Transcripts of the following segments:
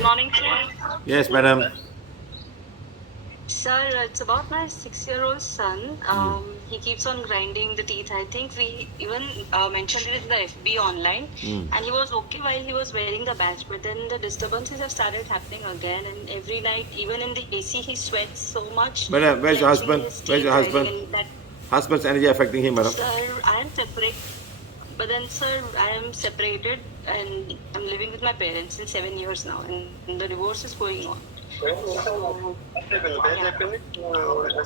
Good morning, sir. Yes, madam. Sir, it's about my 6-year-old son. He keeps on grinding the teeth. I think we even mentioned it in the FB online, and he was okay while he was wearing the badge. But then the disturbances have started happening again, and every night, even in the AC, he sweats so much, Madam, where's your clenching husband? his Where's teeth, your grinding, husband? and that. Husband's energy affecting him, madam. Sir, I am separate. But then, sir, I am separated, and I'm living with my parents in 7 years now, and the divorce is going on. So,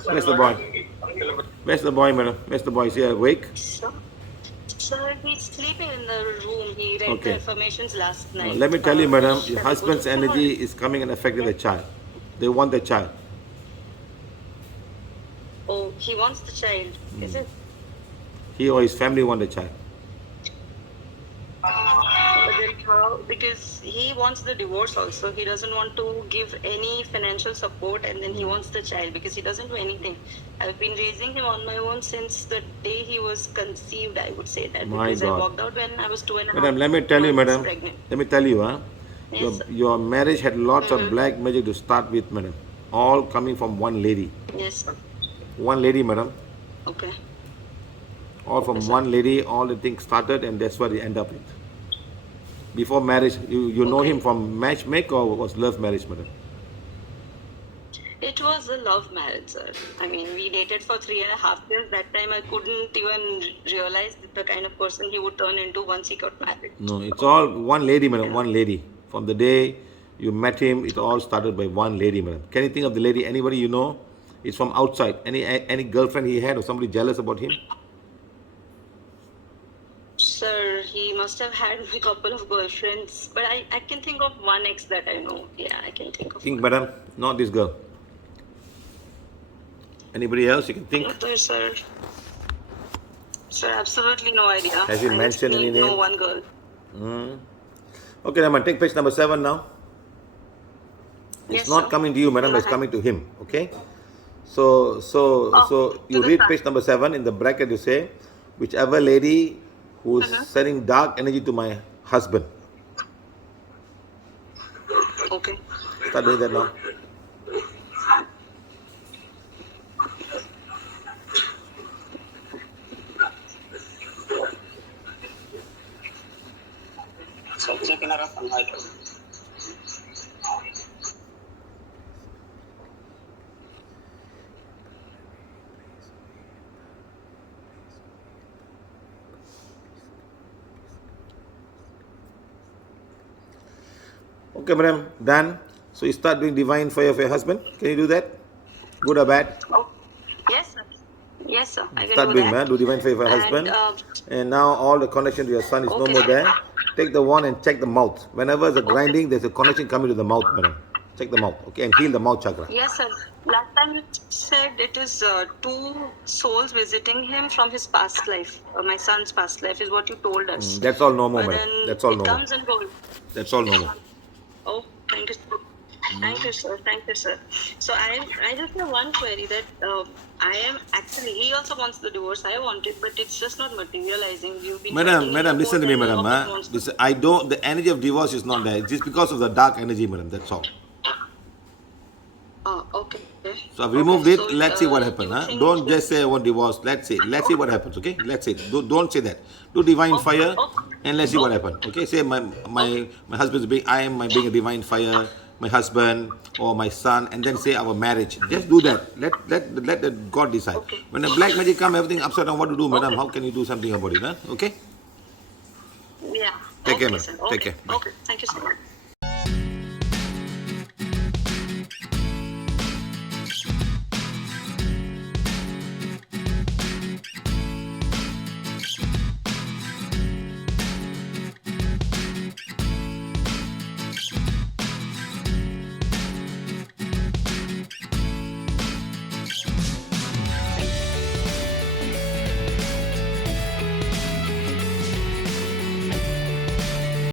Where's the boy? Where's the boy, madam? Where's the boy? Is he awake? sir, he's sleeping in the room. He read the Okay. affirmations last night. Let me tell you, madam, your Shall I go to husband's him or? energy is coming and affecting the child. They want the child. Oh, he wants the child. Is it? He or his family want the child. But then how? Because he wants the divorce also. He doesn't want to give any financial support, and then he wants the child because he doesn't do anything. I've been raising him on my own since the day he was conceived. I would say that My because I God. walked out when I was 2.5 Madam, let me tell you, months madam. pregnant. Let me tell you, huh? Yes, sir. Your marriage had lots of black magic to start with, madam. All coming from one lady. Yes, sir. One lady, madam. Okay. All from Yes, sir. one lady, all the things started, and that's what you end up with. Before marriage, you know Okay. him from matchmake or was love marriage, madam? It was a love marriage, sir. I mean, we dated for 3.5 years. That time I couldn't even realize the kind of person he would turn into once he got married. No, it's all one lady, madam. One lady. From the day you met him, it all started by one lady, madam. Can you think of the lady? Anybody you know? It's from outside. Any girlfriend he had or somebody jealous about him? Sir, he must have had a couple of girlfriends, but I can think of one ex that I know. Yeah, I can think of Think, one. madam. Not this girl. Anybody else you can think? No, sir. Sir, absolutely no idea. Has he I just mentioned any know name? one girl. Okay, madam. Take page number 7 now. It's Yes, not sir. coming to you, madam. Go It's ahead. coming to him. Okay. So To you the read sun. page number 7 in the bracket. You say, whichever lady who's sending dark energy to my husband. Okay. Start doing that now. Okay, madam. Done. So you start doing divine fire for your husband. Can you do that? Good or bad? Oh, yes, sir. Yes, sir. I can Start do doing, that. man. Do divine fire for your And husband. And now all the connection to your son is no okay, more sir. there. Take the wand and check the mouth. Whenever there's a grinding, there's a connection coming to the mouth, madam. Check the mouth, okay, and heal the mouth chakra. Yes, sir. Last time you said it is two souls visiting him from his past life. My son's past life is what you told us. That's all no more, But madam. then That's all it no more. comes and goes. That's all no more. Oh, thank you, sir. Thank you, sir. Thank you, sir. So I just have one query that I am actually, he also wants the divorce. I want it, but it's just not materializing. You've been Madam, fighting it listen to about me, and madam. no one wants to. I don't. The energy of divorce is not there. It's just because of the dark energy, madam. That's all. Okay. So I've removed it. So, Let's see what happens. you think Don't just say I want divorce. Let's see. Let's see what happens. Okay. Let's see. Don't say that. Do divine fire, and let's see what happens. Okay. Say my husband's being. I am being a divine fire. My husband or my son, and then say our marriage. Just do that. Let the God decide. Okay. When the black magic come, everything upside down. What to do, madam? How can you do something about it? Huh? Okay. Yeah. Take care, Okay, madam. sir. Take Okay. care. Bye. Okay. Thank you so much.